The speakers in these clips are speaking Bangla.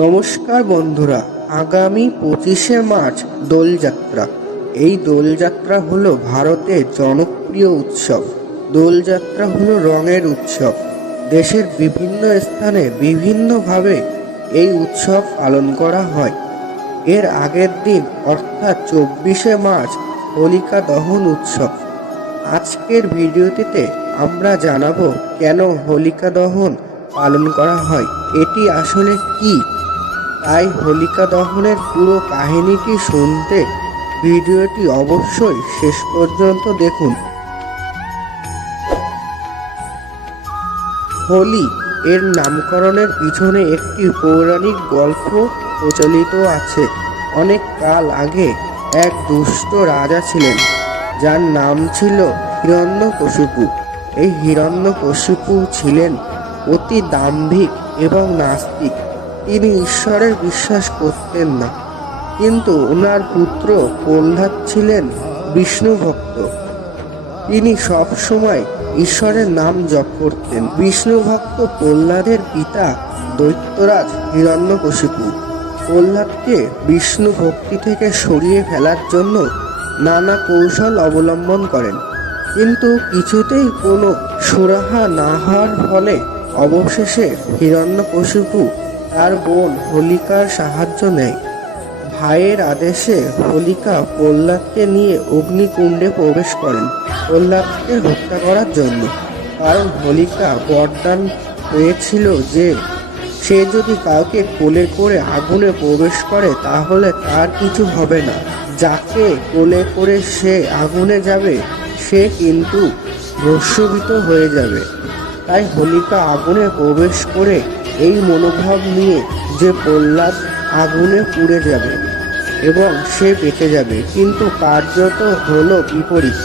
নমস্কার বন্ধুরা, আগামী পঁচিশে মার্চ দোলযাত্রা। এই দোলযাত্রা হলো ভারতের জনপ্রিয় উৎসব। দোলযাত্রা হলো রঙের উৎসব। দেশের বিভিন্ন স্থানে বিভিন্নভাবে এই উৎসব পালন করা হয়। এর আগের দিন, অর্থাৎ চব্বিশে মার্চ, হোলিকা দহন উৎসব। আজকের ভিডিওটিতে আমরা জানাব কেন হোলিকা দহন পালন করা হয়, এটি আসলে কি? তাই হোলিকা দহনের পুরো কাহিনীটি শুনতে? ভিডিওটি অবশ্যই শেষ পর্যন্ত দেখুন। হোলি এর নামকরণের পিছনে একটি পৌরাণিক গল্প প্রচলিত আছে। অনেক কাল আগে এক দুষ্ট রাজা ছিলেন, যার নাম ছিল হিরণ্যকশিপু। এই হিরণ্য হিরণ্যকশিপু ছিলেন অতি দাম্ভিক এবং নাস্তিক। তিনি ঈশ্বরের বিশ্বাস করতেন না। কিন্তু ওনার পুত্র প্রহ্লাদ ছিলেন বিষ্ণু ভক্ত। তিনি সব সময় ঈশ্বরের নাম জপ করতেন। বিষ্ণু ভক্ত প্রহ্লাদের পিতা দৈত্যরাজ হিরণ্যকশিপু। প্রহ্লাদকে বিষ্ণু ভক্তি থেকে সরিয়ে ফেলার জন্য নানা কৌশল অবলম্বন করেন। কিন্তু কিছুতেই কোনো সুরাহা না হওয়ার ফলে অবশেষে হিরণ্যকশিপু তার বোন হোলিকার সাহায্য নেয়। ভাইয়ের আদেশে হোলিকা প্রহ্লাদকে নিয়ে অগ্নিকুণ্ডে প্রবেশ করেন প্রহ্লাদকে হত্যা করার জন্য। কারণ হোলিকা বরদান পেয়েছিল যে সে যদি কাউকে কোলে করে আগুনে প্রবেশ করে, তাহলে তার কিছু হবে না। যাকে কোলে করে সে আগুনে যাবে, সে কিন্তু ভস্মীভূত হয়ে যাবে। তাই হোলিকা আগুনে প্রবেশ করে এই মনোভাব নিয়ে যে প্রহ্লাদ আগুনে পুড়ে যাবে এবং সে বেঁচে যাবে, কিন্তু কার্যত হলো বিপরীত।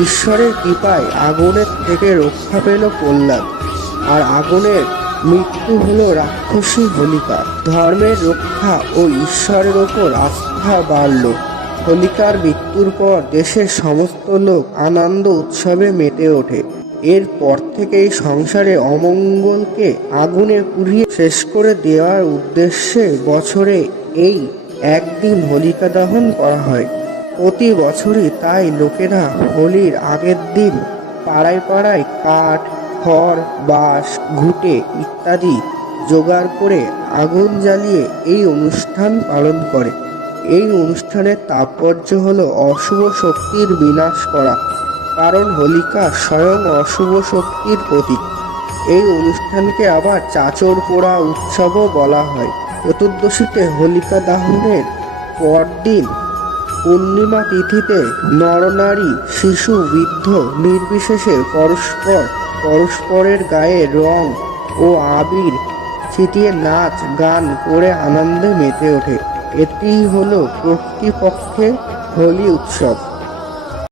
ঈশ্বরের কৃপায় আগুনের থেকে রক্ষা পেল প্রহ্লাদ, আর আগুনের মৃত্যু হলো রাক্ষসী হোলিকা। ধর্মের রক্ষা ও ঈশ্বরের ওপর আস্থা বাড়ল। হোলিকার মৃত্যুর পর দেশের সমস্ত লোক আনন্দ উৎসবে মেতে ওঠে। এরপর থেকেই সংসারে অমঙ্গলকে আগুনে পুড়িয়ে শেষ করে দেওয়ার উদ্দেশ্যে বছরে এই একদিন হোলিকা দহন করা হয়। প্রতি বছরই তাই লোকেরা হোলির আগের দিন পাড়ায় পাড়ায় কাঠ, খড়, বাঁশ, ঘুঁটে ইত্যাদি জোগাড় করে আগুন জ্বালিয়ে এই অনুষ্ঠান পালন করে। এই অনুষ্ঠানের তাৎপর্য হলো অশুভ শক্তির বিনাশ করা। কারণ হোলিকা স্বয়ং অশুভ শক্তির প্রতীক। এই অনুষ্ঠানকে আবার চাচর পোড়া উৎসবও বলা হয়। চতুর্দশীতে হোলিকা দাহনের পরদিন পূর্ণিমা তিথিতে নরনারী, শিশু, বৃদ্ধ নির্বিশেষে পরস্পর, পরস্পরের গায়ে রং ও আবির ছিটিয়ে নাচ, গান করে আনন্দে মেতে ওঠে। এটি হলো প্রকৃতপক্ষে হোলি উৎসব।